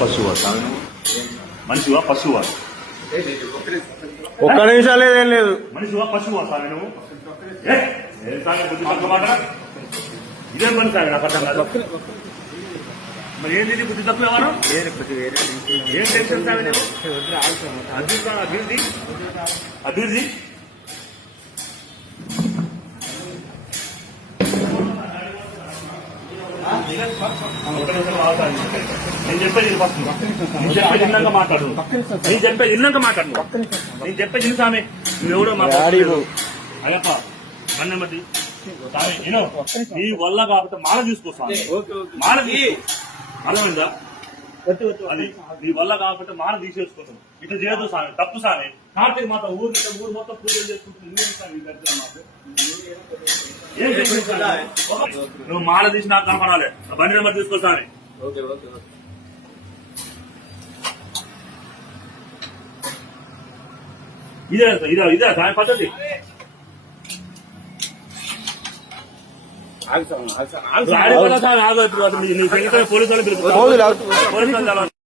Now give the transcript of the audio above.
పశువా మనిషివా పశువా? ఒక్క నిమిషాలు ఏం లేదు. మనిషివా పశువా సామి నువ్వు? సామి బుద్ధి పక్క మాట ఇదేం పని సామి నాకు అర్థం కాదు. మరి ఏంటి బుద్ధి తక్కువ ఎవరు? ఏం టెన్షన్ సామి నువ్వు? అభివృద్ధి అభివృద్ధి నేను చెప్పేది ఫస్ట్ నేను చెప్పేది విన్నాక మాట్లాడు. నేను చెప్పేది విన్నాక మాట్లాడు. నేను చెప్పేది విను సామి. నువ్వు ఎవడో మాట్లాడు అయ్యప్ప మన్నమతి సామి నేను నీ వల్ల కాకపోతే మాల తీసుకోస్తాను. మాల అర్థమైందా? అది నీ వల్ల కాకపోతే మాల తీసేసుకుంటాను. ఇట్లా చేయదు సామి, తప్పు సామి. కార్తీక మాత ఊరు మొత్తం పూజలు చేసుకుంటుంది. నువ్వు మాల తీసి నాకు కనపడాలి. బండి నెంబర్ తీసుకో సామి. ఇదే సామి పద్ధతి. పోలీసు